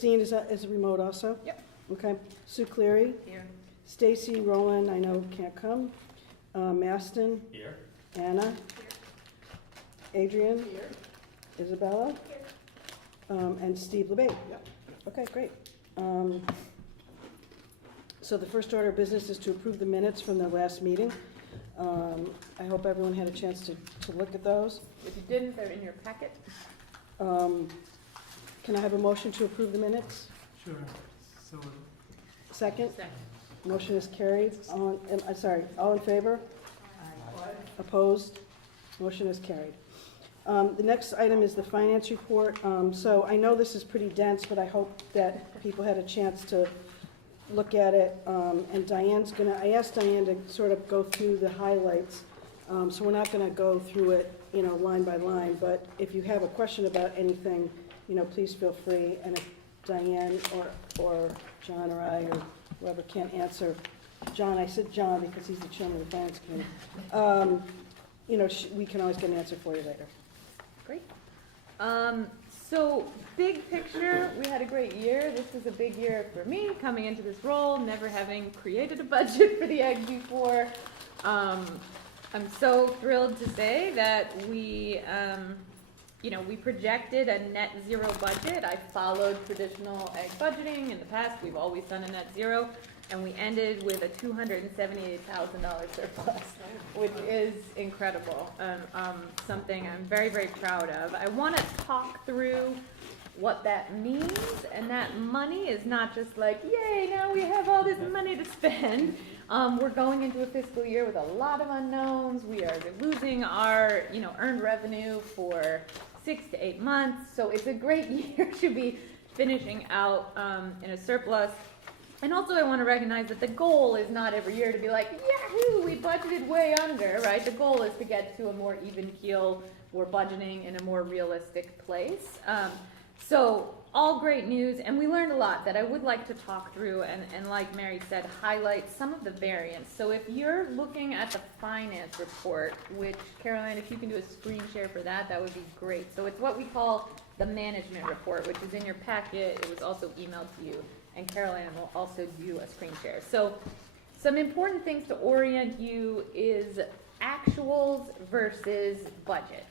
Christine is remote also? Yep. Okay. Sue Cleary, Here. Stacy Rowland, I know can't come. Maston, Here. Anna, Adrian, Here. Isabella, and Steve LeBay. Yep. Okay, great. So the first order of business is to approve the minutes from the last meeting. I hope everyone had a chance to look at those. If you didn't, they're in your packet. Can I have a motion to approve the minutes? Sure. So, Second? Second. Motion is carried. All in favor? Opposed? Motion is carried. The next item is the finance report. So I know this is pretty dense, but I hope that people had a chance to look at it. And I asked Diane to sort of go through the highlights. So we're not gonna go through it, line by line, but if you have a question about anything, please feel free. And if Diane or John or I or whoever can't answer, John, I said John because he's the chairman of the finance committee. We can always get an answer for you later. Great. So big picture, we had a great year. This was a big year for me coming into this role, never having created a budget for the egg before. I'm so thrilled to say that we projected a net zero budget. I followed traditional egg budgeting in the past. We've always done a net zero. And we ended with a $278,000 surplus, which is incredible. Something I'm very, very proud of. I want to talk through what that means, and that money is not just like, yay, now we have all this money to spend. We're going into a fiscal year with a lot of unknowns. We are losing our, earned revenue for 6 to 8 months. So it's a great year to be finishing out in a surplus. And also I want to recognize that the goal is not every year to be like, yahoo, we budgeted way under, right? The goal is to get to a more even keel. We're budgeting in a more realistic place. So all great news, and we learned a lot that I would like to talk through and like Mary said, highlight some of the variants. So if you're looking at the finance report, which Caroline, if you can do a screen share for that, that would be great. So it's what we call the management report, which is in your packet. It was also emailed to you. And Caroline will also do a screen share. So some important things to orient you is actuals versus budget.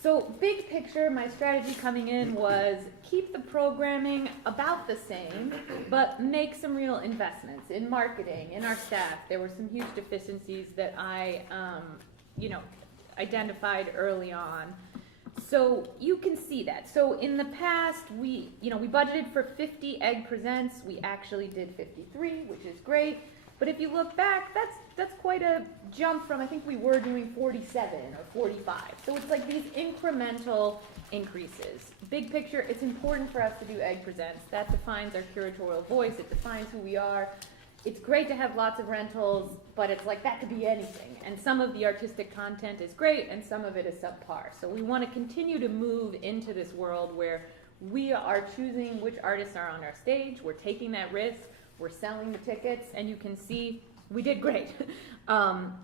So big picture, my strategy coming in was keep the programming about the same, but make some real investments in marketing, in our staff. There were some huge deficiencies that I, identified early on. So you can see that. So in the past, we budgeted for 50 Egg Presents. We actually did 53, which is great. But if you look back, that's quite a jump from, I think we were doing 47 or 45. So it's like these incremental increases. Big picture, it's important for us to do Egg Presents. That defines our curatorial voice. It defines who we are. It's great to have lots of rentals, but it's like that could be anything. And some of the artistic content is great, and some of it is subpar. So we want to continue to move into this world where we are choosing which artists are on our stage. We're taking that risk. We're selling the tickets, and you can see we did great.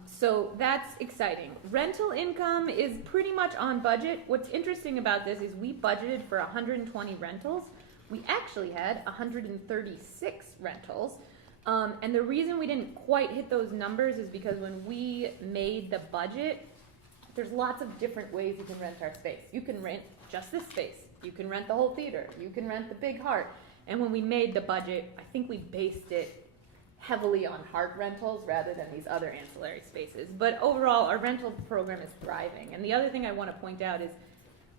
So that's exciting. Rental income is pretty much on budget. What's interesting about this is we budgeted for 120 rentals. We actually had 136 rentals. And the reason we didn't quite hit those numbers is because when we made the budget, there's lots of different ways you can rent our space. You can rent just this space. You can rent the whole theater. You can rent the big Heart. And when we made the budget, I think we based it heavily on Heart rentals rather than these other ancillary spaces. But overall, our rental program is thriving. And the other thing I want to point out is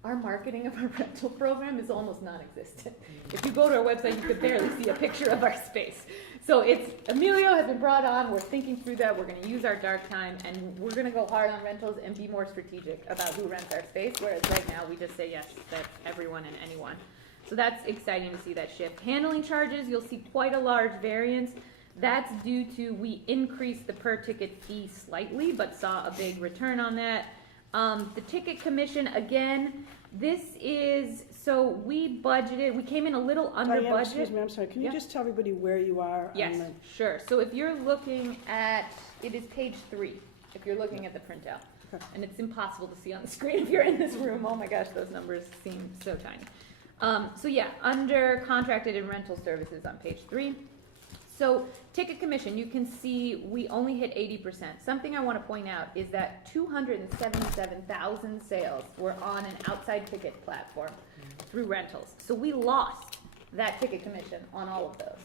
our marketing of our rental program is almost non-existent. If you go to our website, you could barely see a picture of our space. So Emilio has been brought on. We're thinking through that. We're going to use our dark time, and we're going to go hard on rentals and be more strategic about who rents our space, whereas right now we just say yes to everyone and anyone. So that's exciting to see that shift. Handling charges, you'll see quite a large variance. That's due to we increased the per ticket fee slightly, but saw a big return on that. The ticket commission, again, this is, so we came in a little under Diane, budget. excuse me, I'm sorry. Can you Yeah. just tell everybody where you are? Yes, sure. So if you're looking at, it is page 3, if you're looking at the printout. Okay. And it's impossible to see on the screen if you're in this room. Oh my gosh, those numbers seem so tiny. So yeah, under contracted and rental services on page 3. So ticket commission, you can see we only hit 80%. Something I want to point out is that 277,000 sales were on an outside ticket platform through rentals. So we lost that ticket commission on all of those.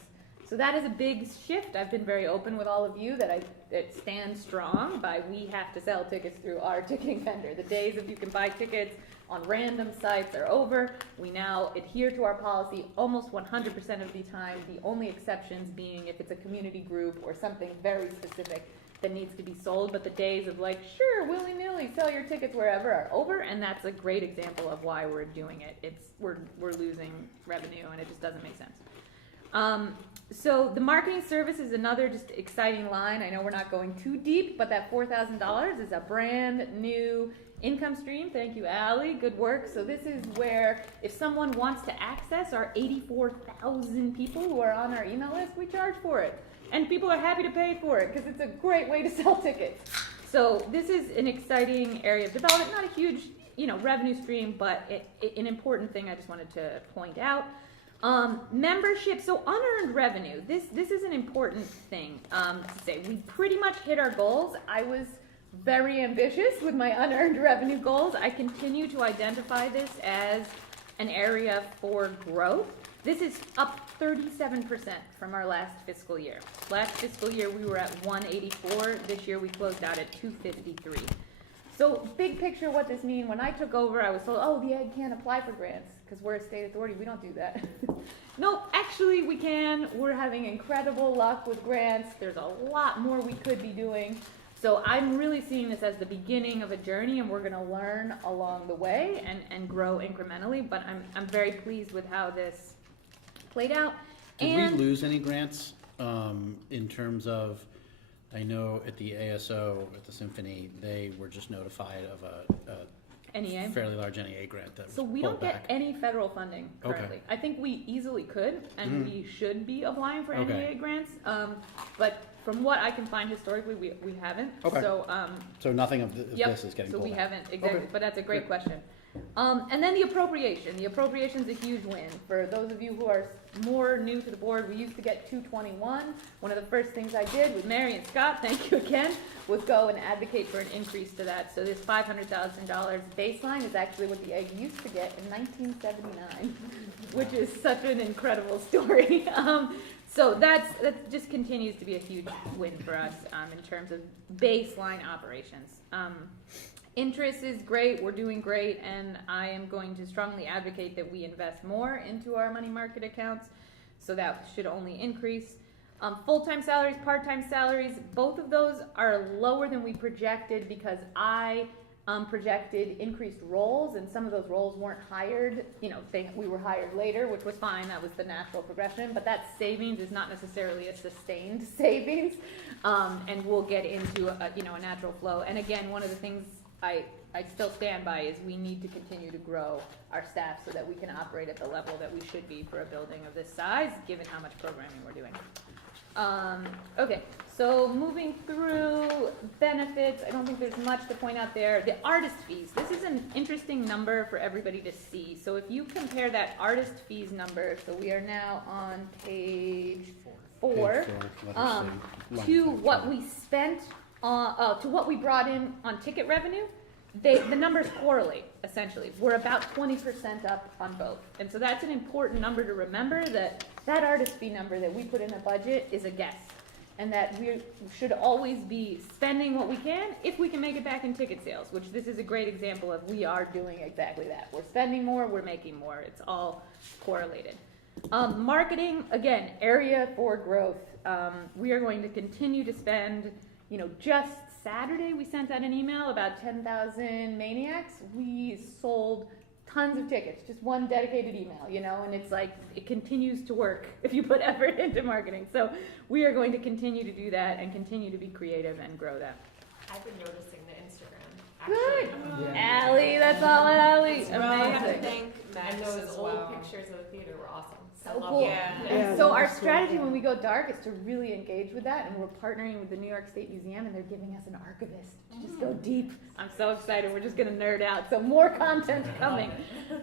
So that is a big shift. I've been very open with all of you that it stands strong by we have to sell tickets through our ticketing vendor. The days of you can buy tickets on random sites are over. We now adhere to our policy almost 100% of the time, the only exceptions being if it's a community group or something very specific that needs to be sold. But the days of like, sure, willy-nilly, sell your tickets wherever are over, and that's a great example of why we're doing it. We're losing revenue, and it just doesn't make sense. So the marketing service is another just exciting line. I know we're not going too deep, but that $4,000 is a brand new income stream. Thank you, Allie. Good work. So this is where if someone wants to access our 84,000 people who are on our email list, we charge for it. And people are happy to pay for it because it's a great way to sell tickets. So this is an exciting area of development, not a huge, revenue stream, but an important thing I just wanted to point out. Membership, so unearned revenue. This is an important thing to say. We pretty much hit our goals. I was very ambitious with my unearned revenue goals. I continue to identify this as an area for growth. This is up 37% from our last fiscal year. Last fiscal year we were at 184. This year we closed out at 253. So big picture, what this means, when I took over, I was told, oh, the egg can't apply for grants because we're a state authority. We don't do that. No, actually we can. We're having incredible luck with grants. There's a lot more we could be doing. So I'm really seeing this as the beginning of a journey, and we're going to learn along the way and grow incrementally. But I'm very pleased with how this played out. Did we lose any grants in terms of, I know at the ASO, at the Symphony, they were just notified of a NEA? fairly large NEA grant that was So we pulled don't get back. any federal funding currently. Okay. I think we easily could, and we should be applying for Okay. NEA grants. But from what I can find historically, we haven't. Okay. So, So nothing of yep. this is getting So pulled we back. haven't, exactly, Okay. but that's a great question. And then the appropriation. The appropriation's a huge win. For those of you who are more new to the board, we used to get 221. One of the first things I did with Mary and Scott, thank you again, was go and advocate for an increase to that. So this $500,000 baseline is actually what the egg used to get in 1979, which is such an incredible story. So that just continues to be a huge win for us in terms of baseline operations. Interest is great, we're doing great, and I am going to strongly advocate that we invest more into our money market accounts, so that should only increase. Full-time salaries, part-time salaries, both of those are lower than we projected because I projected increased roles, and some of those roles weren't hired, we were hired later, which was fine, that was the natural progression, but that savings is not necessarily a sustained savings, and we'll get into a natural flow. And again, one of the things I still stand by is we need to continue to grow our staff so that we can operate at the level that we should be for a building of this size, given how much programming we're doing. Okay, so moving through benefits, I don't think there's much to point out there. The artist fees, this is an interesting number for everybody to see. So if you compare that artist fees number, so we are now on page 4, to what we spent to what we brought in on ticket revenue, the numbers correlate, essentially. We're about 20% up on both. And so that's an important number to remember, that artist fee number that we put in a budget is a guess. And that we should always be spending what we can if we can make it back in ticket sales, which this is a great example of. We are doing exactly that. We're spending more, we're making more. It's all correlated. Marketing, again, area for growth. We are going to continue to spend. Just Saturday we sent out an email about 10,000 Maniacs. We sold tons of tickets, just one dedicated email, and it's like, it continues to work if you put effort into marketing. So we are going to continue to do that and continue to be creative and grow that. I've been noticing the Instagram. Good. Actually. Allie, that's all Allie. I have to Amazing. thank Max And those as old well. pictures of the theater were awesome. so love cool. that. Yeah, And so our that's really strategy cool. when we go dark is to really engage with that, and we're partnering with the New York State Museum, and they're giving us an archivist to just go deep. I'm so excited. We're just gonna nerd out. So more content coming.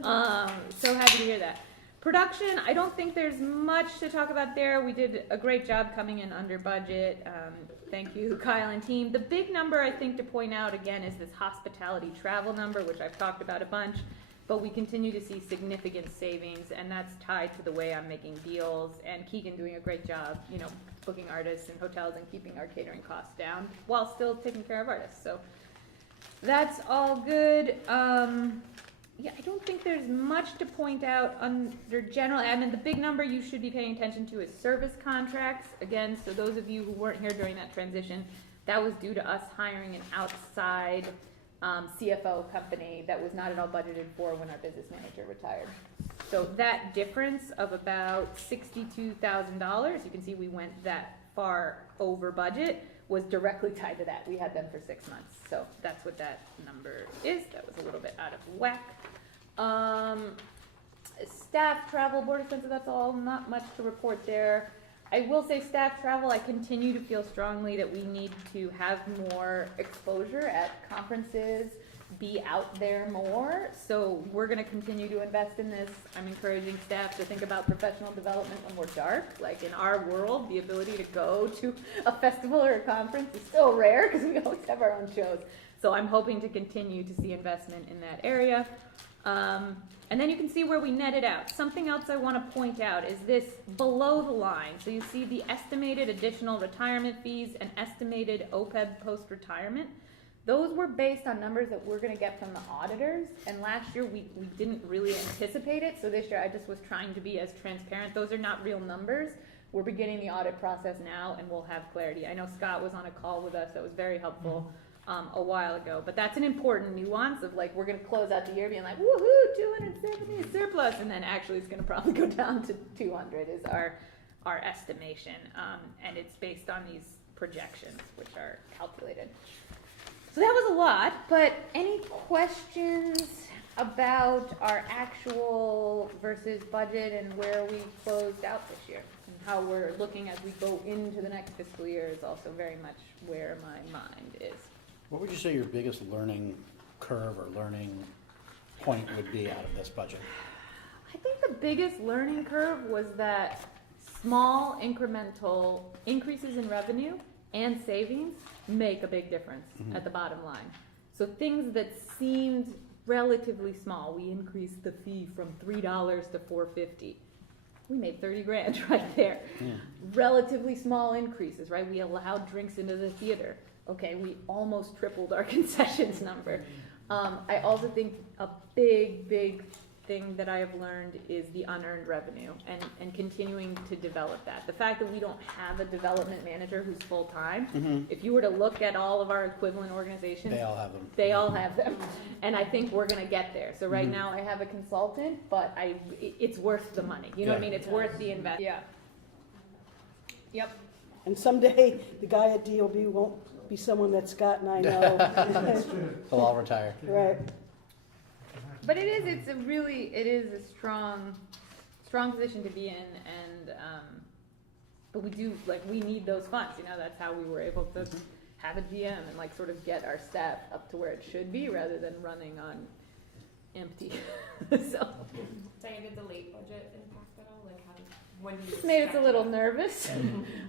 So happy to hear that. Production, I don't think there's much to talk about there. We did a great job coming in under budget. Thank you, Kyle and team. The big number I think to point out again is this hospitality travel number, which I've talked about a bunch, but we continue to see significant savings, and that's tied to the way I'm making deals, and Keegan doing a great job, you know, booking artists and hotels and keeping our catering costs down while still taking care of artists. So that's all good. Yeah, I don't think there's much to point out under general admin. The big number you should be paying attention to is service contracts. Again, so those of you who weren't here during that transition, that was due to us hiring an outside CFO company that was not at all budgeted for when our business manager retired. So that difference of about $62,000, you can see we went that far over budget, was directly tied to that. We had them for 6 months. So that's what that number is. That was a little bit out of whack. Staff travel, board of census, that's all, not much to report there. I will say staff travel, I continue to feel strongly that we need to have more exposure at conferences, be out there more. So we're gonna continue to invest in this. I'm encouraging staff to think about professional development when we're dark. Like in our world, the ability to go to a festival or a conference is so rare because we always have our own shows. So I'm hoping to continue to see investment in that area. And then you can see where we netted out. Something else I want to point out is this below the line. So you see the estimated additional retirement fees and estimated OPEB post-retirement. Those were based on numbers that we're going to get from the auditors. And last year we didn't really anticipate it. So this year I just was trying to be as transparent. Those are not real numbers. We're beginning the audit process now and we'll have clarity. I know Scott was on a call with us that was very helpful. A while ago, but that's an important nuance of like, we're gonna close out the year being like, woohoo, 270 surplus, and then actually it's gonna probably go down to 200 is our estimation, and it's based on these projections, which are calculated. So that was a lot, but any questions about our actual versus budget and where we closed out this year? And how we're looking as we go into the next fiscal year is also very much where my mind is. What would you say your biggest learning curve or learning point would be out of this budget? I think the biggest learning curve was that small incremental increases in revenue and savings make a big difference at the bottom line. So things that seemed relatively small, we increased the fee from $3 to $4.50. We made 30 grand right there. Yeah. Relatively small increases, right? We allowed drinks into the theater. Okay, we almost tripled our concessions number. I also think a big thing that I have learned is the unearned revenue and continuing to develop that. The fact that we don't have a development manager who's full-time, if you were to look at all of our equivalent organizations, They all have them. they all have them. And I think we're gonna get there. So right now I have a consultant, but it's worth the money. You know what I Yeah. mean? It's worth the investment. Yeah. Yep. And someday, the guy at DOB won't be someone that Scott and I know. They'll all retire. Right. But it is a strong position to be in, and but we do, like, we need those funds, you know, that's how we were able to have a GM and like sort of get our staff up to where it should be rather than running on empty. So Diane, did the late budget impact at all? Like how, when do you it's made us a expect little it? nervous.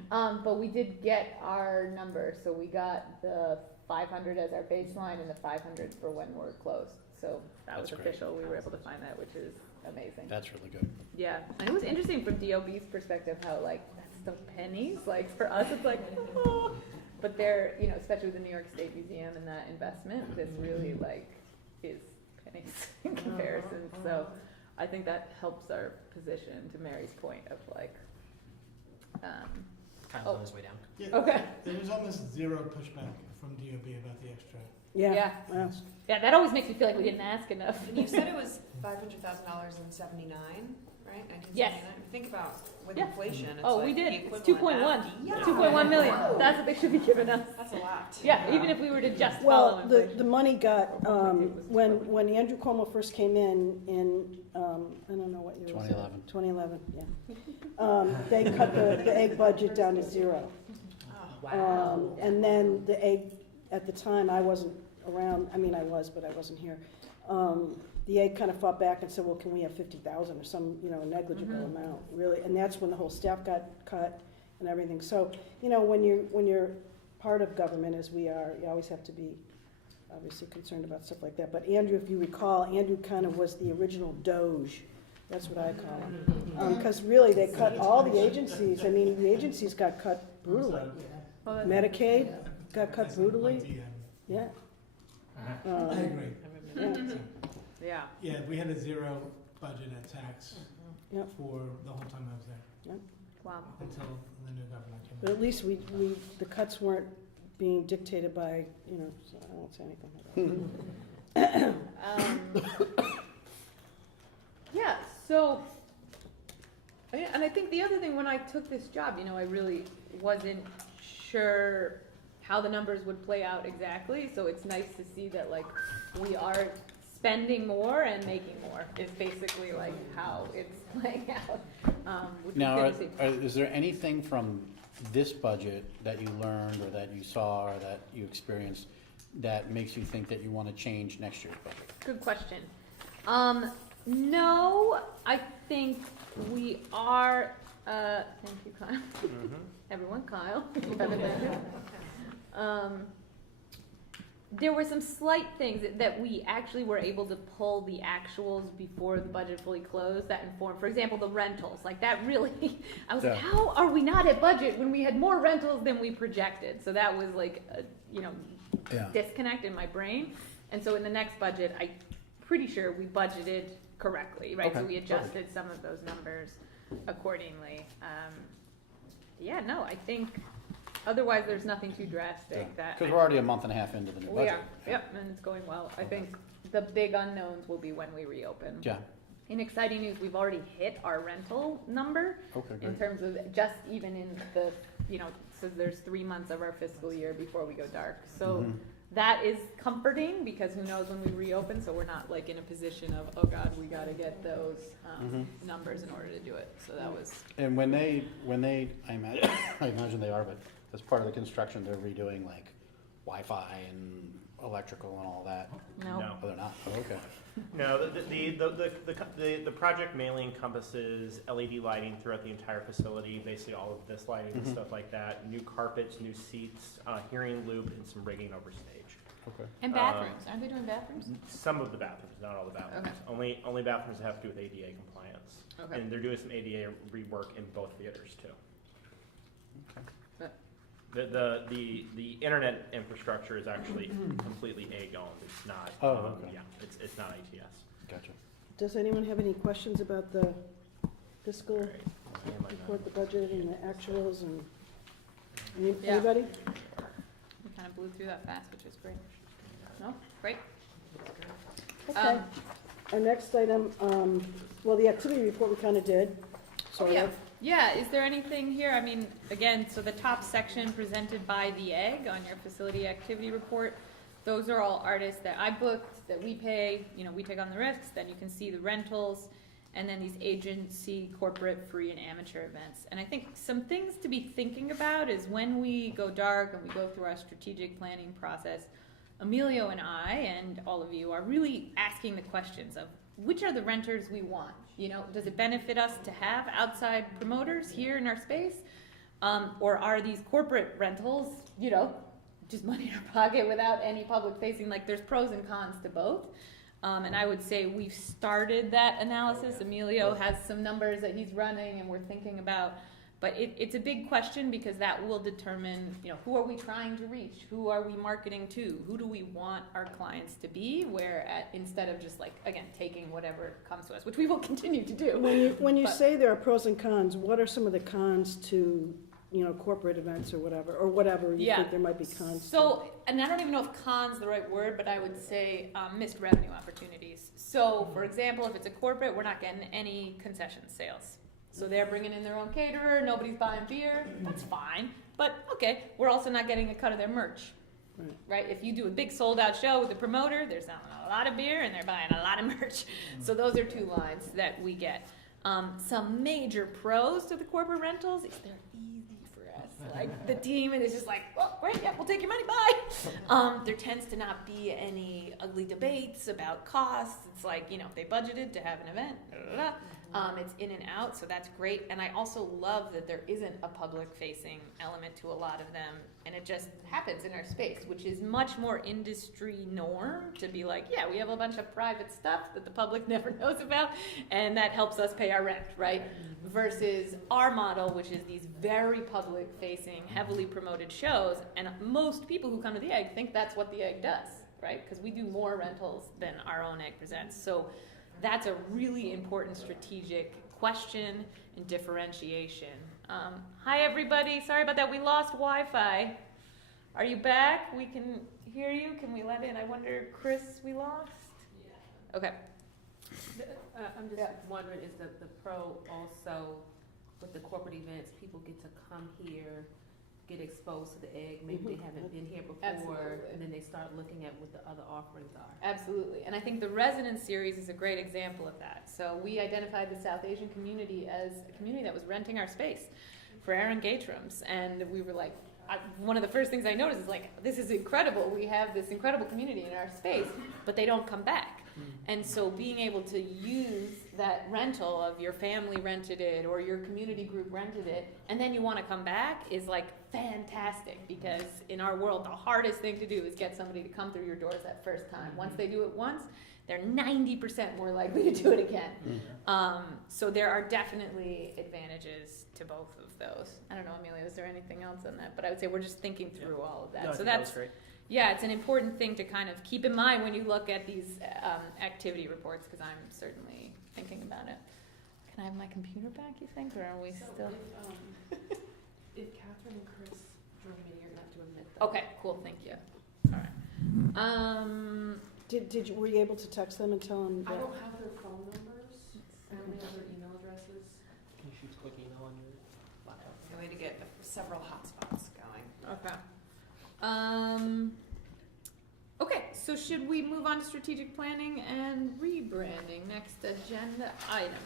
But we did get our number, so we got the 500 as our baseline and the 500 for when we're closed. So that was That's great. official. We were able to find that, which is amazing. That's really good. Yeah, and it was interesting from DOB's perspective how like that's still pennies. Like for us, it's like, oh. But they're, you know, especially with the New York State Museum and that investment, this really like is pennies in comparison. So I think that helps our position. To Mary's point of like, Kyle's on his way down. Yeah, okay, there was almost zero pushback from DOB about the extra. Yeah. yeah, that always makes me feel like we didn't ask enough. And you said it was $500,000 and 79, right? 1979. Yes. Think about with Yeah. inflation, it's Oh, like we the did. It's equivalent 2.1. now. Yeah. 2.1 million. That's what they should be giving us. That's a lot. Yeah, even if we were to just follow Well, the inflation. money got, when Andrew Cuomo first came in, I don't know what year was it? 2011. 2011, yeah. They cut the egg budget down to zero. And then the egg, at the time, I wasn't around, I mean, I was, but I wasn't here. The egg kind of fought back and said, well, can we have 50,000 or some, negligible amount, really? And that's when the whole staff got cut and everything. So, when you're part of government, as we are, you always have to be obviously concerned about stuff like that. But Andrew, if you recall, Andrew kind of was the original Doge. That's what I call him. Because really, they cut all the agencies. I mean, the agencies got cut brutally. Medicaid got cut brutally. Yeah. I agree. Yeah. Yeah. Yeah, we had a zero budget at tax Yep. for the whole time I was there, Wow. until the new government came But in. at least the cuts weren't being dictated by, so I won't say anything like that. Yeah, so, and I think the other thing, when I took this job, I really wasn't sure how the numbers would play out exactly, so it's nice to see that, like, we are spending more and making more, is basically, like, how it's playing out, which is Now, good to see. is there anything from this budget that you learned or that you saw or that you experienced that makes you think that you want to change next year's budget? Good question. No, I think we are, thank you, Kyle. Everyone, Kyle. if you haven't met him. There were some slight things that we actually were able to pull the actuals before the budget fully closed that informed, for example, the rentals. Like that really, I was like, Yeah. how are we not at budget when we had more rentals than we projected? So that was like, a, disconnect in my brain. And so in the next budget, I'm pretty sure we budgeted correctly, right? So Okay, we adjusted some of those numbers accordingly. I think otherwise there's nothing too drastic that. Because we're already a month and a half into the new We budget. are, yep, and it's going well. I think the big unknowns will be when we reopen. Yeah, In exciting news, we've already hit our rental number okay, in great. terms of just even in the, so there's 3 months of our fiscal year before we go dark. So Mhm. that is comforting because who knows when we reopen, so we're not like in a position of, oh God, we gotta get those numbers in order to do it. So that was, And when they, I imagine they are, but as part of the construction, they're redoing like Wi-Fi and electrical and all that. no. No. Oh, they're not? Oh, okay. No, the project mainly encompasses LED lighting throughout the entire facility, basically all of this lighting and Mhm. stuff like that, new carpets, new seats, hearing loop, and some rigging over stage. Okay. And bathrooms, aren't they doing bathrooms? Some of the bathrooms, not all the bathrooms. Only bathrooms that have to do with ADA compliance. Okay. And they're doing some ADA rework in both theaters too. But- The internet infrastructure is actually completely egg owned. It's not. Oh, okay. Yeah, it's not ITS. Gotcha. Does anyone have any questions about the fiscal Right. Yeah, my report, the bad. budget and the actuals and, Yeah. anybody? We kind of blew through that fast, which is great. No? Great. Okay. Our next item, the activity report we kind of did, sort yeah. of. Yeah, is there anything here? I mean, again, so the top section presented by the Egg on your facility activity report, those are all artists that I booked, that we pay, we take on the risks, then you can see the rentals, and then these agency, corporate, free, and amateur events. And I think some things to be thinking about is when we go dark and we go through our strategic planning process, Emilio and I, and all of you, are really asking the questions of which are the renters we want? Does it benefit us to have outside promoters here in our space? Or are these corporate rentals, just money in our pocket without any public facing? Like, there's pros and cons to both. And I would say we've started that analysis. Emilio has some numbers that he's running and we're thinking about. But it's a big question because that will determine, who are we trying to reach? Who are we marketing to? Who do we want our clients to be? Instead of just like, again, taking whatever comes to us, which we will continue to do. When you But- say there are pros and cons, what are some of the cons to corporate events or whatever you Yeah. think there might be cons to. So, and I don't even know if con's the right word, but I would say missed revenue opportunities. So, for example, if it's a corporate, we're not getting any concession sales. So they're bringing in their own caterer, nobody's buying beer, that's fine. But, okay, we're also not getting a cut of their merch, right? If you do a big sold-out show with the promoter, they're selling a lot of beer and they're buying a lot of merch. So those are two lines that we get. Some major pros to the corporate rentals is they're easy for us. Like the team is just like, well, great, yeah, we'll take your money, bye. There tends to not be any ugly debates about costs. It's like, if they budgeted to have an event, it's in and out, so that's great. And I also love that there isn't a public-facing element to a lot of them, and it just happens in our space, which is much more industry norm to be like, yeah, we have a bunch of private stuff that the public never knows about, and that helps us pay our rent, right? Versus our model, which is these very public-facing, heavily promoted shows, and most people who come to the Egg think that's what the Egg does, right? Because we do more rentals than our own Egg Presents. So that's a really important strategic question and differentiation. Hi, everybody. Sorry about that. We lost Wi-Fi. Are you back? We can hear you. Can we let in? I wonder, Chris, we lost? Yeah. Okay. I'm just wondering, is the pro also with the corporate events, people get to come here, get exposed to the Egg, maybe they haven't been here before, Absolutely. and then they start looking at what the other offerings are. Absolutely. And I think the Residence Series is a great example of that. So we identified the South Asian community as a community that was renting our space for Aaron Gatrams. And we were like, one of the first things I noticed is like, this is incredible. We have this incredible community in our space, but they don't come back. And so being able to use that rental of your family rented it or your community group rented it, and then you want to come back is like fantastic, because in our world, the hardest thing to do is get somebody to come through your doors that first time. Once they do it once, they're 90% more likely to do it again. So there are definitely advantages to both of those. I don't know, Amelia, is there anything else on that? But I would say we're just thinking through all of that. No, I So think that's that was great. yeah, it's an important thing to kind of keep in mind when you look at these activity reports, because I'm certainly thinking about it. Can I have my computer back, you think, or are we still? If Catherine and Chris join me, you're gonna have to admit them. Okay, cool, thank you. All right. Were you able to text them and tell them I that? don't have their phone numbers. I only have their email addresses. Can you shoot a quick email on your laptop? So we had to get several hotspots going. Okay. Okay, so should we move on to strategic planning and rebranding? Next agenda item.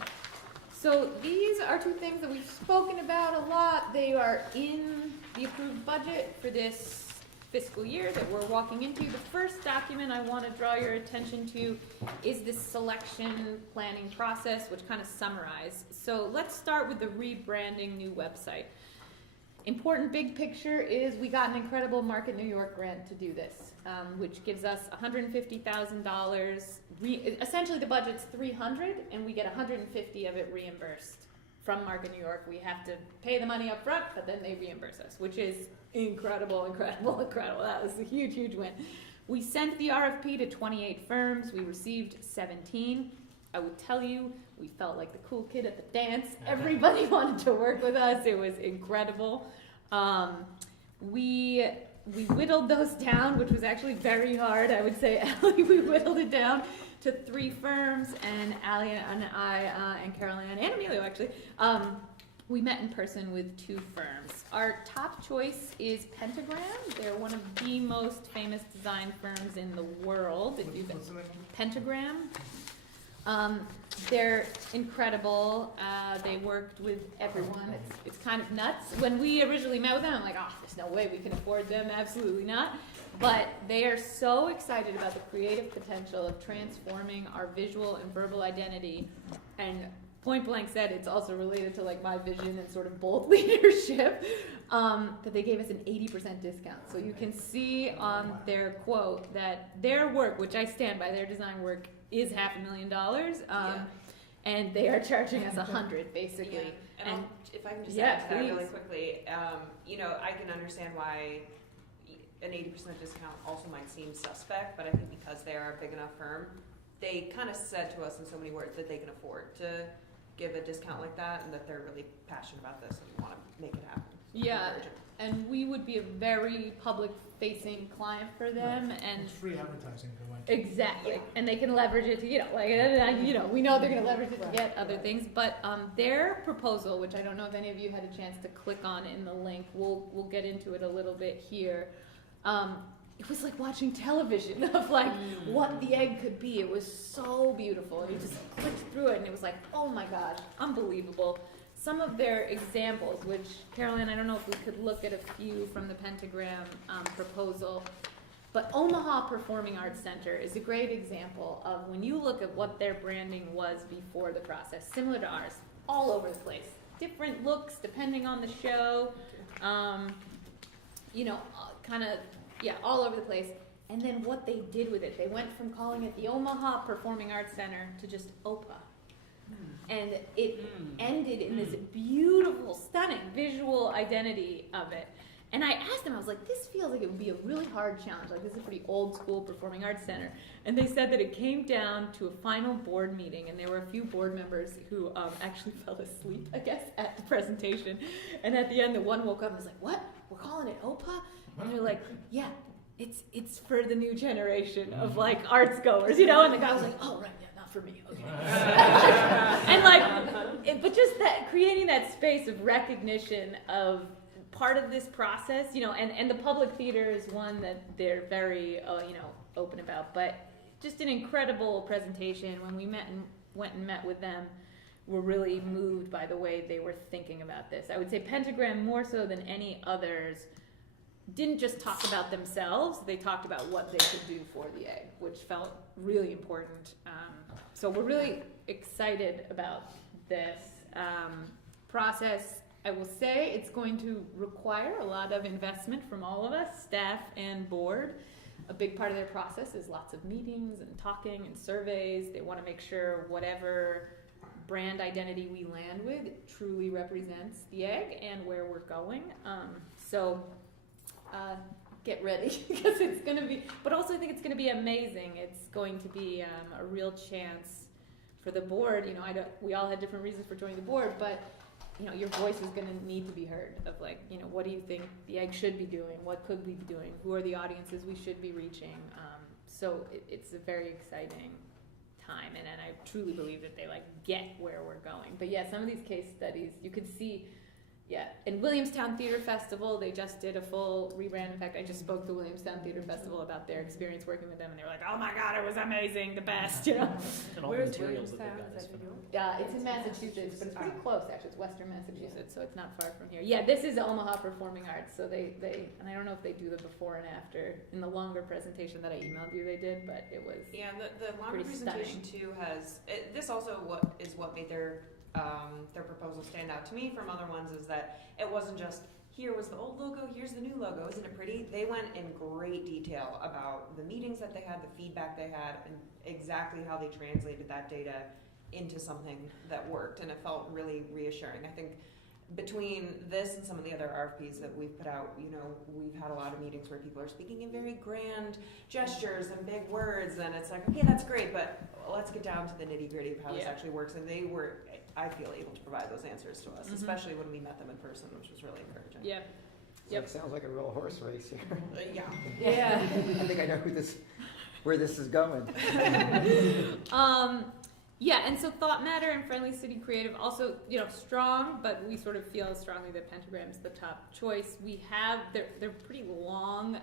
So these are two things that we've spoken about a lot. They are in the approved budget for this fiscal year that we're walking into. The first document I want to draw your attention to is this selection planning process, which kind of summarizes. So let's start with the rebranding new website. Important big picture is we got an incredible Market New York grant to do this, which gives us $150,000. Essentially, the budget's $300, and we get $150 of it reimbursed from Market New York. We have to pay the money up front, but then they reimburse us, which is incredible, incredible, incredible. That was a huge, huge win. We sent the RFP to 28 firms. We received 17. I would tell you, we felt like the cool kid at the dance. Everybody wanted to work with us. It was incredible. We whittled those down, which was actually very hard. I would say, Allie, we whittled it down to 3 firms, and Allie and I, and Caroline and Emilio actually, we met in person with 2 firms. Our top choice is Pentagram. They're one of the most famous design firms in the world. If you've been Pentagram. They're incredible. They worked with everyone. It's kind of nuts. When we originally met with them, I'm like, oh, there's no way we can afford them. Absolutely not. But they are so excited about the creative potential of transforming our visual and verbal identity. And point blank said, it's also related to like my vision and sort of bold leadership, that they gave us an 80% discount. So you can see on their quote that their work, which I stand by, their design work is $500,000, and they are charging us $100 basically. Yeah. And if I can just Yeah, add to that really please. quickly, I can understand why an 80% discount also might seem suspect, but I think because they are a big enough firm, they kind of said to us in so many words that they can afford to give a discount like that, and that they're really passionate about this and want to make it happen. Yeah, encourage it. and we would be a very public-facing client for them, and It's free advertising if you want. exactly, and they can leverage it to, we know they're gonna leverage it to get other things, but, their proposal, which I don't know if any of you had a chance to click on in the link, we'll get into it a little bit here. It was like watching television of like what the egg could be. It was so beautiful. You just clicked through it and it was like, oh my gosh, unbelievable. Some of their examples, which Caroline, I don't know if we could look at a few from the Pentagram proposal, but Omaha Performing Arts Center is a great example of when you look at what their branding was before the process, similar to ours, all over the place. Different looks depending on the show, all over the place. And then what they did with it, they went from calling it the Omaha Performing Arts Center to just OPA. And it ended in this beautiful, stunning visual identity of it. And I asked them, I was like, this feels like it would be a really hard challenge. Like, this is a pretty old school performing arts center. And they said that it came down to a final board meeting, and there were a few board members who actually fell asleep, I guess, at the presentation. And at the end, the one woke up and was like, what? We're calling it OPA? And they're like, yeah, it's for the new generation of, like, arts goers, And the guy was like, oh, right, yeah, not for me, okay. And, but just that, creating that space of recognition of part of this process, and the public theater is one that they're very, open about, but just an incredible presentation. When we went and met with them, we're really moved by the way they were thinking about this. I would say Pentagram, more so than any others, didn't just talk about themselves, they talked about what they could do for the egg, which felt really important. So we're really excited about this process. I will say it's going to require a lot of investment from all of us, staff and board. A big part of their process is lots of meetings and talking and surveys. They want to make sure whatever brand identity we land with truly represents the egg and where we're going. Get ready, because it's going to be, but also I think it's going to be amazing. It's going to be a real chance for the board. We all had different reasons for joining the board, but your voice is going to need to be heard of what do you think the egg should be doing? What could we be doing? Who are the audiences we should be reaching? So it's a very exciting time, and I truly believe that they get where we're going. But yeah, some of these case studies, you could see, in Williamstown Theater Festival, they just did a full rebrand. In fact, I just spoke to Williamstown Theater Festival about their experience working with them, and they were like, oh my God, it was amazing, the best, And all the Where's materials that they've Williamstown? got Is is that New York? phenomenal. It's in Massachusetts, but it's pretty close, actually. It's Western Massachusetts, so it's not far from here. Yeah, this is Omaha Performing Arts, so they and I don't know if they do the before and after. In the longer presentation that I emailed you, they did, but it was, Yeah, the longer pretty presentation too this also what made their proposal stand out to me from other ones is that it wasn't just, here was the old logo, here's the new logo, isn't it pretty? They went in great detail about the meetings that they had, the feedback they had, and exactly how they translated that data into something that worked, and it felt really reassuring. I think between this and some of the other RFPs that we've put out, we've had a lot of meetings where people are speaking in very grand gestures and big words, and it's like, okay, that's great, but let's get down to the nitty-gritty of how this actually works. And they were, I feel, able to provide those answers to us, especially when we met them in person, which was really encouraging. yeah. So it sounds like a real horse race here. Yeah. I think I know where this is going. And so Thought Matter and Friendly City Creative also, strong, but we sort of feel strongly that Pentagram's the top choice. They're pretty long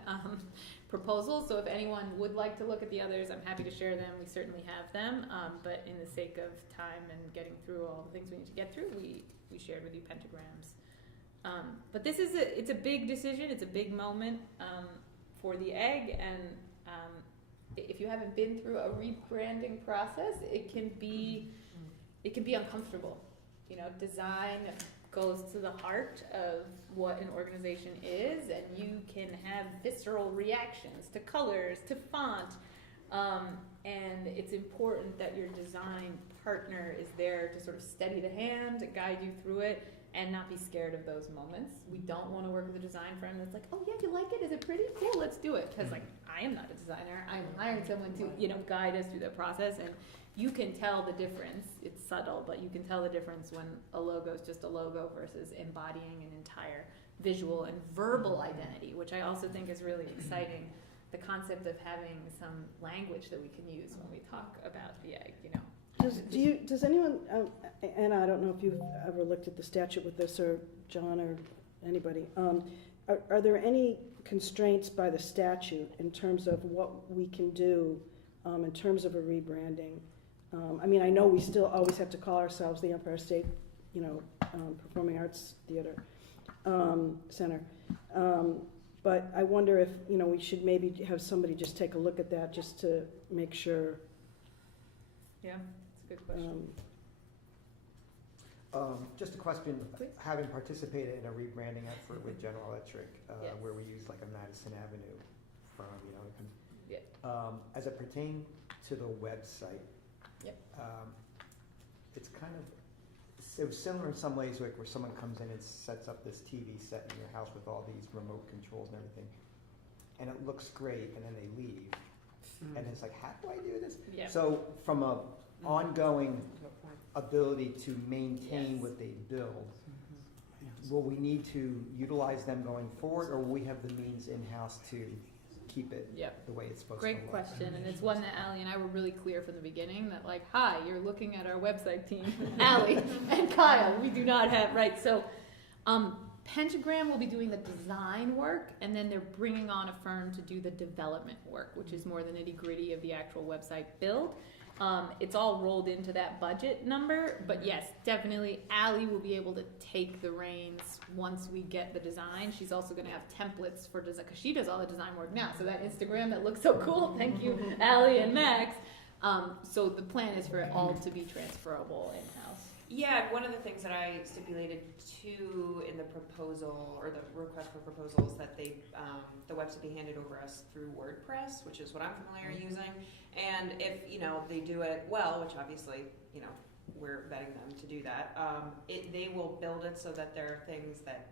proposals, so if anyone would like to look at the others, I'm happy to share them. We certainly have them, but in the sake of time and getting through all the things we need to get through, we shared with you Pentagrams. But this is it's a big decision, it's a big moment for the egg, and if you haven't been through a rebranding process, it can be uncomfortable. Design goes to the heart of what an organization is, and you can have visceral reactions to colors, to font, and it's important that your design partner is there to sort of steady the hand, guide you through it, and not be scared of those moments. We don't want to work with a design firm that's like, oh yeah, you like it? Is it pretty? Cool, let's do it. Because I am not a designer. I'm hiring someone to guide us through the process, and you can tell the difference. It's subtle, but you can tell the difference when a logo is just a logo versus embodying an entire visual and verbal identity, which I also think is really exciting. The concept of having some language that we can use when we talk about the egg, you know. Does anyone, and I don't know if you've ever looked at the statute with this, or John or anybody, are there any constraints by the statute in terms of what we can do in terms of a rebranding? I mean, I know we still always have to call ourselves the Empire State, Performing Arts Theater Center. But I wonder if, we should maybe have somebody just take a look at that just to make sure. Yeah, it's a good question. Just a question, Please. having participated in a rebranding effort with General Electric, Yes. where we used like a Madison Avenue firm, Yeah. as it pertained to the website. Yep. It's kind of, it was similar in some ways, like where someone comes in and sets up this TV set in your house with all these remote controls and everything, and it looks great, and then they leave, and it's like, how do I do this? Yeah. So from a ongoing ability to maintain Yes. what they build, will we need to utilize them going forward, or will we have the means in-house to keep it Yep. the way it's supposed to Great look? question, and it's one that Ally and I were really clear from the beginning, that like, hi, you're looking at our website team, Ally and Kyle, we do not have, right, so, Pentagram will be doing the design work, and then they're bringing on a firm to do the development work, which is more the nitty-gritty of the actual website build. It's all rolled into that budget number, but yes, definitely Ally will be able to take the reins once we get the design. She's also gonna have templates for design, because she does all the design work now, so that Instagram that looks so cool, thank you, Ally and Max. So the plan is for it all to be transferable in-house. Yeah, and one of the things that I stipulated too in the proposal, or the request for proposal, is that they, the website be handed over us through WordPress, which is what I'm familiar using. And if, they do it well, which obviously, we're vetting them to do that, they will build it so that there are things that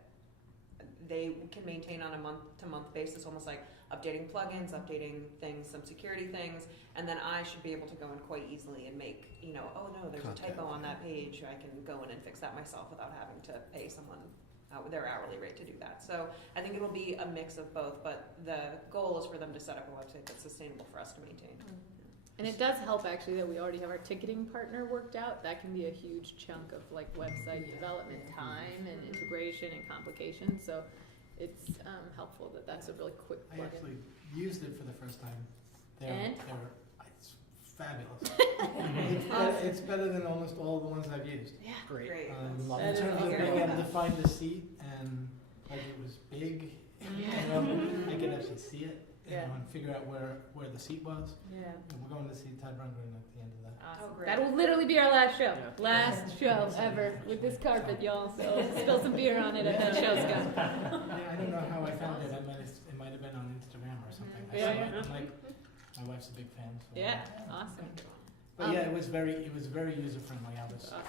they can maintain on a month-to-month basis, almost like updating plugins, updating things, some security things, and then I should be able to go in quite easily and make, oh no, there's a typo on that page, I can go in and fix that myself without having to pay someone their hourly rate to do that. So I think it'll be a mix of both, but the goal is for them to set up a website that's sustainable for us to maintain. And it does help actually that we already have our ticketing partner worked out. That can be a huge chunk of like website development time and integration and complications. So it's helpful that that's a really quick I plug-in. actually used it for the first time. And? It's fabulous. It's better than almost all the ones I've used. Yeah. Great. In That is terms of awesome. being able to find the seat, and like it was big, I could actually see it, Yeah. and figure out where the seat was. Yeah. And we're going to see Todd Rundgren at the end of that. Awesome. Oh, great. That will literally be our last show. Yeah. Last show ever with this carpet, y'all. So spill some beer on it at that show, Scott. Yeah, I don't know how I found it. It might have been on Instagram or something. I Yeah, saw yeah. it. I'm like, my wife's a big fan. So. Yeah, awesome. But yeah, it was very user friendly. I was Awesome.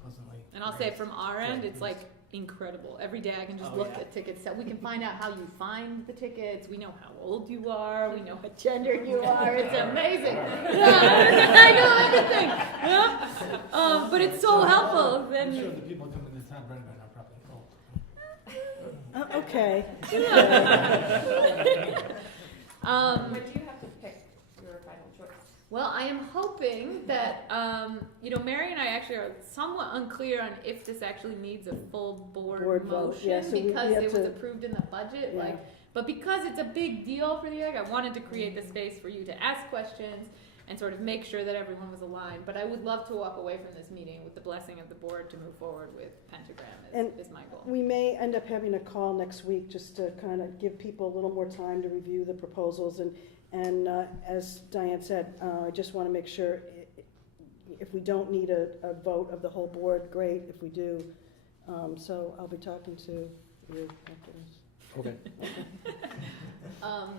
pleasantly. And I'll say impressed. from our end, it's like incredible. Every day I can just Oh, look yeah. at tickets. So we can find out how you find the tickets. We know how old you are. We know what gender you are. It's amazing. I know everything. Yeah. But it's so helpful. I'm Then sure the people coming to Todd Rundgren are probably old. Okay. But do you have to pick your final choice? Well, I am hoping that, Mary and I actually are somewhat unclear on if this actually needs a full board vote, motion yeah, so we because have it was to- approved in the budget, Yeah. but because it's a big deal for the egg, I wanted to create the space for you to ask questions and sort of make sure that everyone was aligned. But I would love to walk away from this meeting with the blessing of the board to move forward with Pentagram And is my goal. We may end up having a call next week just to kind of give people a little more time to review the proposals. And as Diane said, I just want to make sure if we don't need a vote of the whole board, great. If we do, so I'll be talking to you after this. Okay.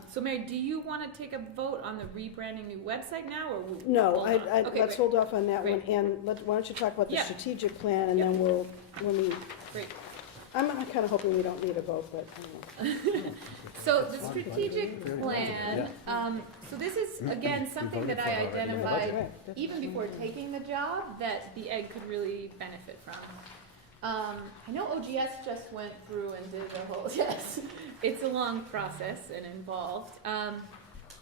So Mary, do you want to take a vote on the rebranding new website now, or No, hold on? Okay, let's great. hold off on that one. Great. And why don't you talk about the Yeah. strategic plan, and Yep. then when we Great. I'm kind of hoping we don't need a vote, but I don't know. So the strategic plan, so this is, again, something that I identified Right, that's- even before taking the job that the egg could really benefit from. I know OGS just went through and did the whole, yes, it's a long process and involved,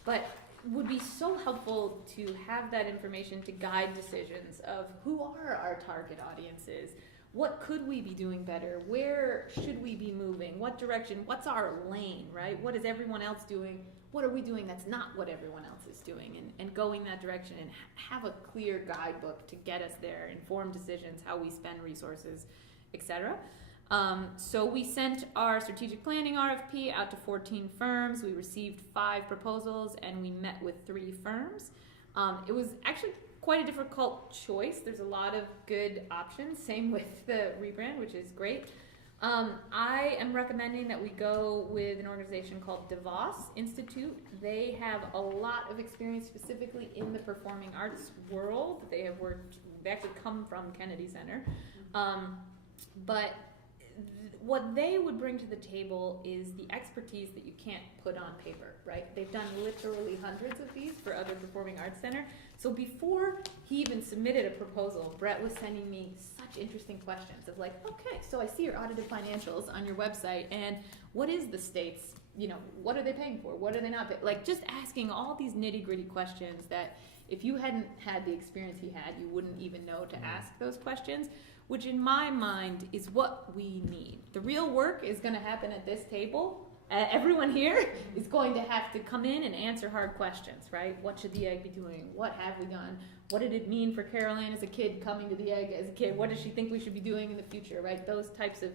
but would be so helpful to have that information to guide decisions of who are our target audiences, what could we be doing better, where should we be moving, what direction, what's our lane, right? What is everyone else doing? What are we doing that's not what everyone else is doing, and going that direction and have a clear guidebook to get us there, informed decisions, how we spend resources, etc. So we sent our strategic planning RFP out to 14 firms. We received 5 proposals and we met with 3 firms. It was actually quite a difficult choice. There's a lot of good options. Same with the rebrand, which is great. I am recommending that we go with an organization called DeVos Institute. They have a lot of experience specifically in the performing arts world. They actually come from Kennedy Center. But what they would bring to the table is the expertise that you can't put on paper, right? They've done literally hundreds of these for other performing arts center. So before he even submitted a proposal, Brett was sending me such interesting questions of like, okay, so I see your audited financials on your website, and what is the state's, what are they paying for? What are they not paying? Like, just asking all these nitty-gritty questions that if you hadn't had the experience he had, you wouldn't even know to ask those questions, which in my mind is what we need. The real work is going to happen at this table. Everyone here is going to have to come in and answer hard questions, right? What should the egg be doing? What have we done? What did it mean for Carol Ann as a kid coming to the egg as a kid? What does she think we should be doing in the future, right? Those types of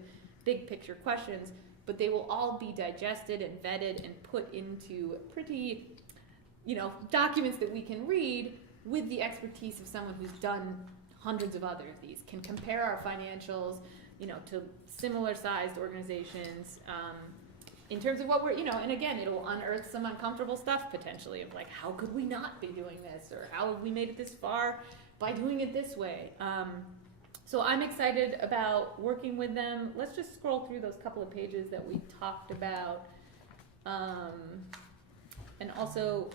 big picture questions, but they will all be digested and vetted and put into pretty, documents that we can read with the expertise of someone who's done hundreds of other of these, can compare our financials, to similar sized organizations, in terms of what we're, and again, it'll unearth some uncomfortable stuff potentially of like, how could we not be doing this? Or how have we made it this far by doing it this way? So I'm excited about working with them. Let's just scroll through those couple of pages that we talked about. And also,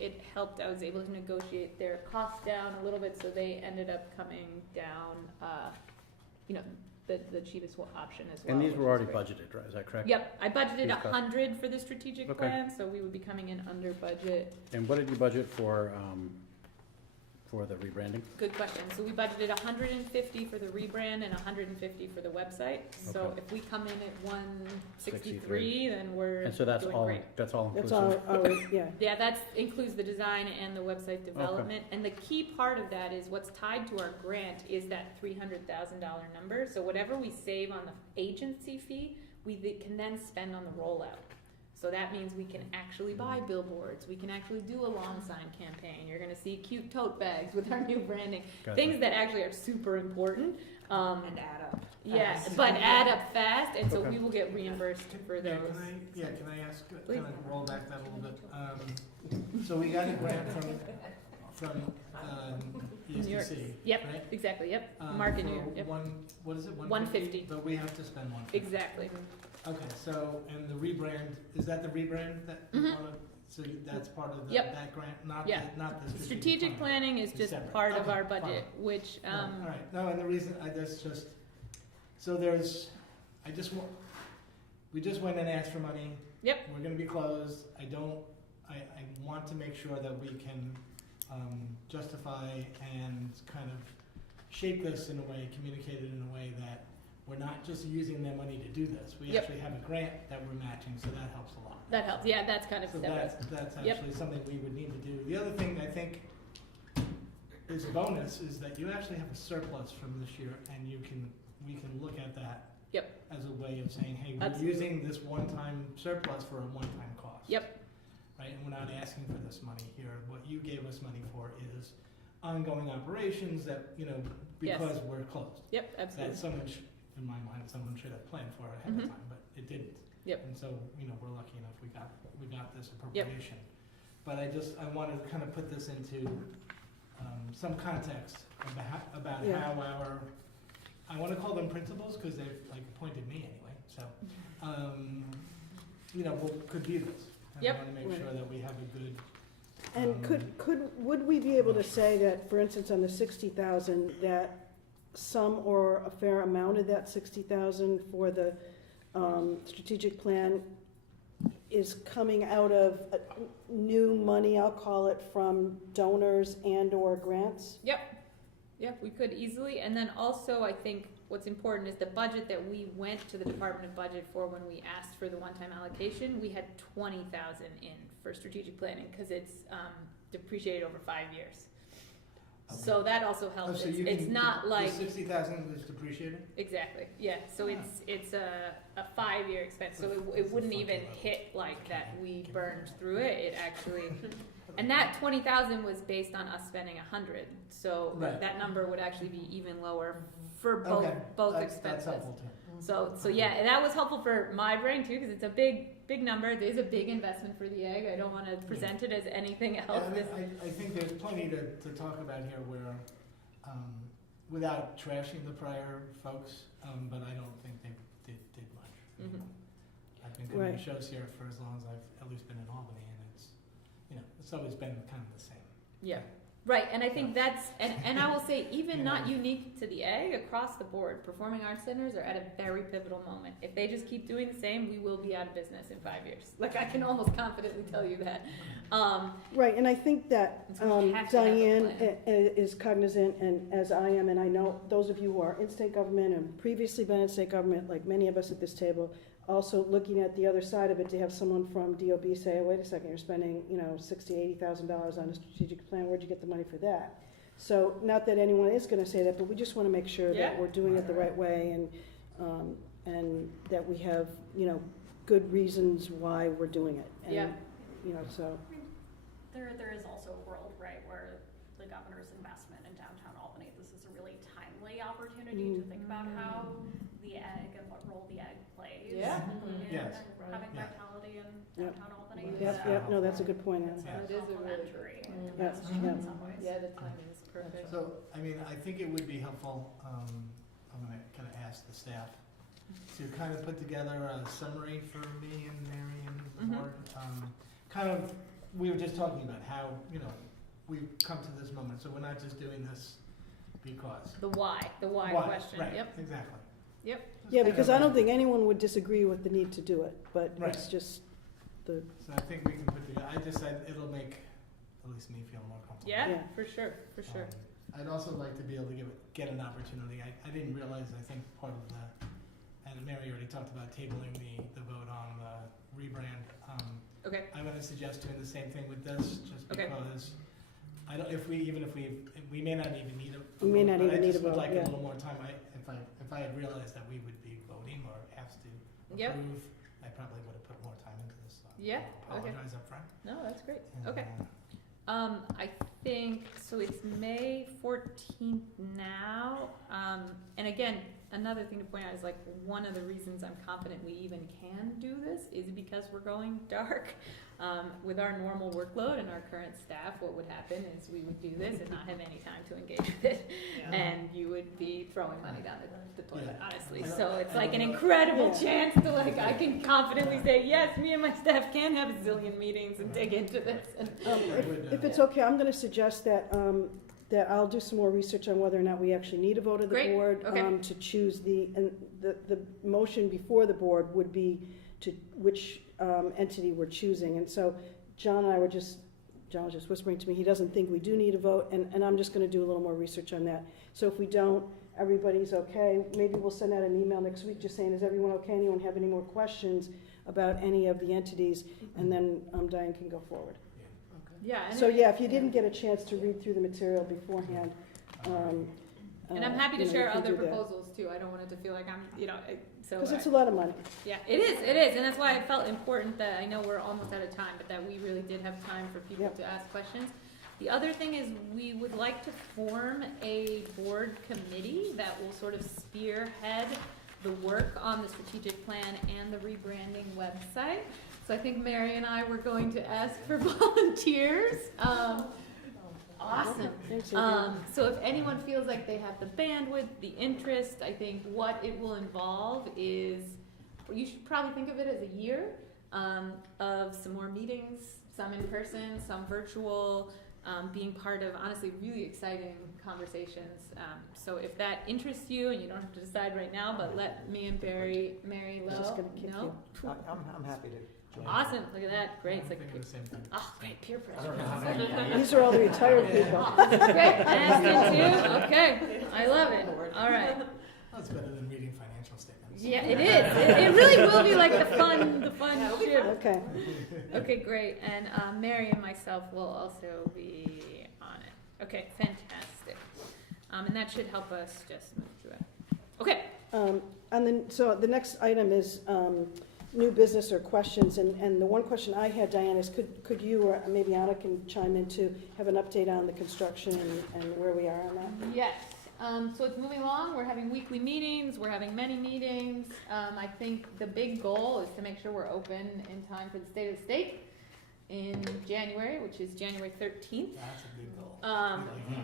it helped, I was able to negotiate their costs down a little bit, so they ended up coming down, the cheapest option as well. And these which were is already great. budgeted, right? Is that correct? Yep, I budgeted These costs. 100 for the strategic Okay. plan, so we would be coming in under budget. And what did you budget for the rebranding? Good question. So we budgeted 150 for the rebrand and 150 for the website. So Okay. if we come in at 163, then we're And so that's doing all, great. that's all That's inclusive? all, yeah. Yeah, that includes the design and the website development. And the key part of that is what's tied to our grant is that $300,000 number. So whatever we save on the agency fee, we can then spend on the rollout. So that means we can actually buy billboards. We can actually do a lawn sign campaign. You're going to see cute tote bags with our new branding. Gotcha. Things that actually are super important. And add up. Yeah, fast. but add up fast, and so Okay. we will get reambushed for Yeah, those. can I ask, Please. kind of roll back that a little bit? So we got a grant from New York. ESDC, Yep, right? exactly, yep. Mark and you, For yep, what is it, 150. But we have to spend 150. exactly. Okay, so, and the rebrand, is that the rebrand that you Mhm. wanna, so that's part of Yep. that grant, not Yeah. the Strategic planning is It's just separate. part of Okay, our budget, fine. which, All right, no, and the reason, that's just, so we just went and asked for money. Yep. We're gonna be closed, I want to make sure that we can, justify and kind of shape this in a way, communicate it in a way that we're not just using their money to do this. We Yep. actually have a grant that we're matching, so that helps a lot. that helps, yeah, that's kind of So separate. that's Yep. actually something we would need to do. The other thing I think is a bonus is that you actually have a surplus from this year, and we can look at that Yep. as a way of saying, hey, we're Absolutely. using this one-time surplus for a one-time cost. Yep. Right, and we're not asking for this money here. What you gave us money for is ongoing operations that, Yes. because we're closed. Yep, That absolutely. in my mind, someone should have planned for ahead Mhm. of time, but it didn't. Yep. And so, we're lucky enough we got this appropriation. But I wanted to kind of put this into some context about Yeah. how I want to call them principals because they've like appointed me anyway. could be this. And Yep. I want to make sure that we have a good. And would we be able to say that, for instance, on the 60,000, that some or a fair amount of that 60,000 for the strategic plan is coming out of new money, I'll call it, from donors and/or grants? Yep, we could easily, and then also, I think what's important is the budget that we went to the Department of Budget for when we asked for the one-time allocation, we had 20,000 in for strategic planning, cause it's, depreciated over 5 years. So that also helps, so it's not like. The 60,000 is depreciated? Exactly, yeah, so it's a 5-year expense, so it wouldn't even hit like that we burned through it, it actually, and that 20,000 was based on us spending 100, so Right. that number would actually be even lower for Okay, both That's expenses. helpful too. So yeah, and that was helpful for my brain too, because it's a big number, it is a big investment for the egg, I don't wanna present it as anything else. I think there's plenty to talk about here where, without trashing the prior folks, but I don't think they did much. Mhm. I've been coming to Right. shows here for as long as I've at least been in Albany, and it's always been kind of the same. Yeah, right, and I think that's, and I will say, even not unique to the egg, across the board, performing arts centers are at a very pivotal moment. If they just keep doing the same, we will be out of business in 5 years. Like, I can almost confidently tell you that. Right, and I think that So we have to have a Diane plan. is cognizant, and as I am, and I know those of you who are in state government and previously been in state government, like many of us at this table, also looking at the other side of it, to have someone from DOB say, oh, wait a second, you're spending, $60,000, $80,000 on a strategic plan, where'd you get the money for that? So, not that anyone is gonna say that, but we just wanna make sure that Yeah. we're doing it the right way, and that we have, good reasons why we're doing it. And, Yeah. So, There is also a world, right, where the governor's investment in downtown Albany, this is a really timely opportunity to think about how the egg and what role the egg plays Yeah. in Yes. having Yeah. vitality in Yep. downtown Albany. yep, no, that's a good point, Anna. It's Yeah. very It is a really- complementary Yes, in yeah. some ways. Yeah, the timing is perfect. So, I think it would be helpful, I'm gonna kind of ask the staff to kind of put together a summary for me and Mary and the Mhm. board. We were just talking about how, we've come to this moment, so we're not just doing this because. The why question, Right, yep. exactly. Yep. Yeah, because I don't think anyone would disagree with the need to do it, but Right. it's just the, So I think we can put together, I just said it'll make at least me feel more comfortable. Yeah, Yeah. for sure. I'd also like to be able to get an opportunity, I didn't realize, I think part of and Mary already talked about tabling the vote on the rebrand. Okay, I'm gonna suggest doing the same thing with this, just Okay. because I don't, if we may not even need a. We may vote, not but even need a I just would vote, like yeah. a little more time, if I had realized that we would be voting or asked to Yep. approve, I probably would have put more time into this, so. Yeah, I'll okay. apologize up front. no, that's great. And, Okay. I think, so it's May 14th now, and again, another thing to point out is like, one of the reasons I'm confident we even can do this is because we're going dark. With our normal workload and our current staff, what would happen is we would do this and not have any time to engage with it, and you would be throwing money down the toilet, Yeah. honestly. I don't- So it's I like an don't know. incredible Yeah. chance to like, I can confidently say, yes, me and my staff can have a zillion meetings and dig into this. And if it's okay, I'm gonna suggest that, that I'll do some more research on whether or not we actually need a vote of the Great, board, okay. to choose the motion before the board would be to which, entity we're choosing, and so John was just whispering to me, he doesn't think we do need a vote, and I'm just gonna do a little more research on that. So if we don't, everybody's okay, maybe we'll send out an email next week just saying, is everyone okay, anyone have any more questions about any of the entities, and then, Diane can go forward. yeah, So, yeah, if you didn't get a chance to read through the material beforehand, and I'm happy to you share can other do that. proposals too. I don't want it to feel like I'm, so. Because it's a lot of money. Yeah, it is, and that's why it felt important that, I know we're almost out of time, but that we really did have time for people Yep. to ask questions. The other thing is, we would like to form a board committee that will sort of spearhead the work on the strategic plan and the rebranding website. So I think Mary and I were going to ask for volunteers. Awesome. Thanks, Adrian. So if anyone feels like they have the bandwidth, the interest, I think what it will involve is you should probably think of it as a year of some more meetings, some in person, some virtual, being part of honestly really exciting conversations. So if that interests you, and you don't have to decide right now, but let me and Mary Just Lowe gonna kick know. I'm happy to join. Awesome, look at that, great. It's I'm like, thinking the same thing. oh, great, peer I don't know how pressure. many. These are all the retired people. Great, Aston too, okay, I love it, all right. That's better than reading financial statements. Yeah, it is, it really will be like the fun shift. Okay. Okay, great, and Mary and myself will also be on it. Okay, fantastic. And that should help us just move through it. Okay, And then, so the next item is new business or questions, and the one question I had, Diana, is could you, or maybe Anna can chime in to have an update on the construction and where we are on that? yes, so it's moving along, we're having weekly meetings, we're having many meetings. I think the big goal is to make sure we're open in time for the State of the State in January, which is January 13th. That's a big goal.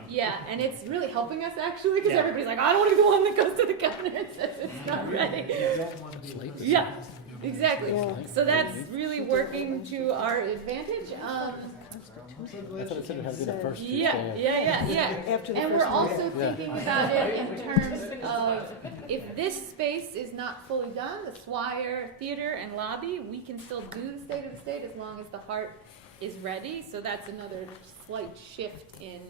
Yeah, and it's really helping us actually, because Yeah. everybody's like, I don't want to be the one that goes to the governor and says it's not ready. You don't want to be the person Yeah, who has to go. Exactly, Yeah. so that's really working to our advantage. I'm so I glad thought you it said it came. had to be the first Yeah, Tuesday. After the And we're first also meeting. Yeah. thinking about it in terms of, if this space is not fully done, the Swire Theater and Lobby, we can still do the State of the State as long as the Heart is ready, so that's another slight shift in,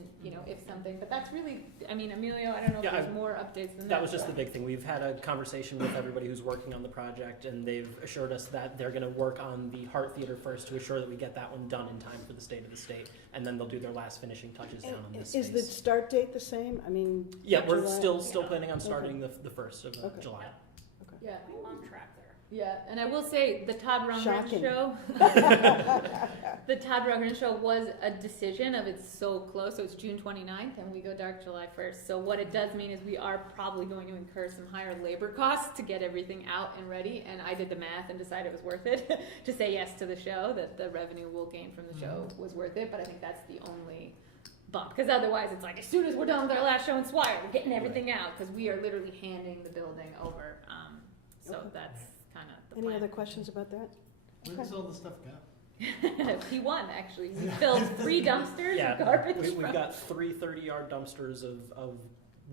if something, but that's really, I mean, Emilio, I don't know if Yeah, there's more updates than that. That was just the big thing. We've had a conversation with everybody who's working on the project, and they've assured us that they're going to work on the Hart Theater first to assure that we get that one done in time for the State of the State, and then they'll do their last finishing touches down on this Is the space. start date the same? I mean, Yeah, we're July? still planning on starting the 1st of Okay. July. Yeah, On track there. yeah, and I will say, the Todd Rundgren Shocking. show, the Todd Rundgren show was a decision of it's so close, so it's June 29th, and we go dark July 1st. So what it does mean is we are probably going to incur some higher labor costs to get everything out and ready, and I did the math and decided it was worth it to say yes to the show, that the revenue we'll gain from the show was worth it, but I think that's the only bump, because otherwise it's like, as soon as we're done with our last show in Swire, we're getting everything out, because we are literally handing the building over, so Okay. that's kind of the Any plan. other questions about that? Where does all the stuff go? P1, actually. We filled 3 dumpsters Yeah, of garbage. We've from- got 3 30-yard dumpsters of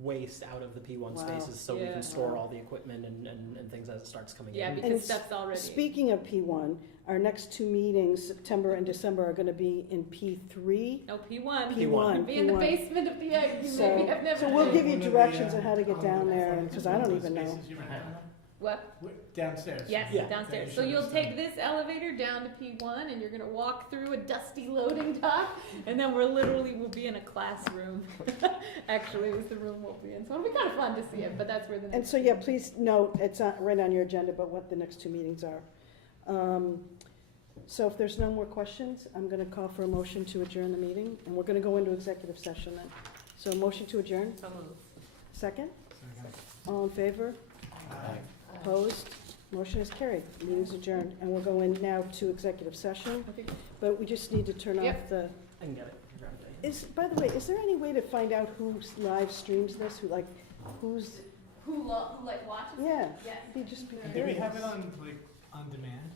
waste out of the P1 Wow. spaces, so we Yeah. can store all the equipment and things as it starts coming Yeah, in. because it's- stuff's already. Speaking of P1, our next 2 meetings, September and December, are gonna be in P3. No, P1. P1. Be in the P1. basement of the egg. You So- maybe have never so we'll been. give you One of the, directions on how to get on down the there, front because I don't of even the know. spaces you rent out? What? Downstairs. Yes, Yeah. downstairs. Yeah, So you you'll showed us take this elevator down to P1, and you're gonna walk through a dusty loading dock, and then we'll be in a classroom. Actually, is the room we'll be in. So it'll be kind of fun to see it, but that's where the. And next so, yeah, please note, it's not right on your agenda, but what the next 2 meetings are. So if there's no more questions, I'm gonna call for a motion to adjourn the meeting, and we're gonna go into executive session then. So motion to adjourn, So moved. second? Second. All in favor? Aye. Opposed? Motion is carried. Meeting's adjourned, and we'll go in now to executive session, Okay. but we just need to turn off Yep. the, I can get it. Grab it. by the way, is there any way to find out who live streams this, who's, Who like watches? yeah, Yes. be just be And do we curious. have it on, on demand?